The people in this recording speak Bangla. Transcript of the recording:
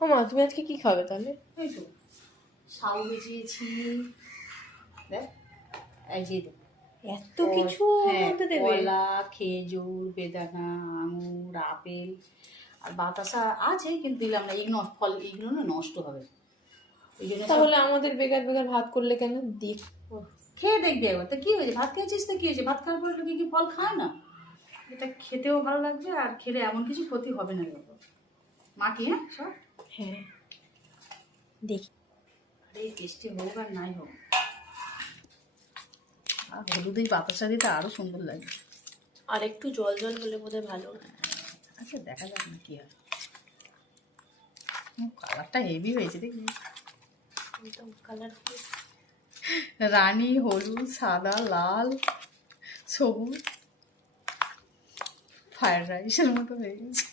মা তুমি আজকে কি খাবে তাহলে? এই তো শাউ ভিজিয়েছি, দেখ এই যে দেখ এত কিছু মধ্যে দেবে? কলা, খেজুর, বেদানা, আঙুর, আপেল আর বাতাসা আছে, কিন্তু দিলাম না। এগুলো ফল, এগুলো না নষ্ট হবে, ওই জন্য। তাহলে আমাদের বেকার বেকার ভাত করলে কেন? দিয়ে খেয়ে দেখবি একবার, তা কি হয়েছে? ভাত খেয়েছিস তো কি হয়েছে? ভাত খাওয়ার পরে লোকে কি ফল খায় না? এটা খেতেও ভালো লাগবে, আর খেলে এমন কিছু ক্ষতি হবে না। মাটি, হ্যাঁ সব। হ্যাঁ দেখি। আরে টেস্টি হোক আর নাই হোক, আর হলুদ এই বাতাসা দিতে আরো সুন্দর লাগে। আর একটু জল জল হলে বোধহয় ভালো। আচ্ছা দেখা যাক না কি হয়। কালারটা হেভি হয়েছে দেখি। একদম কালারফুল। রানী, হলুদ, সাদা, লাল, সবুজ, ফ্রাইড রাইসের মতো হয়ে গেছে।